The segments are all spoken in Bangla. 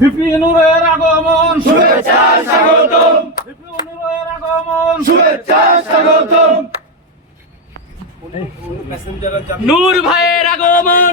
বিপিনুরের আগমন শুভেচ্ছা স্বাগতম বিপিনুরের আগমন শুভেচ্ছা স্বাগতম নূর ভাইয়ের আগমন।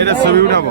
এটা ছবি উঠাবো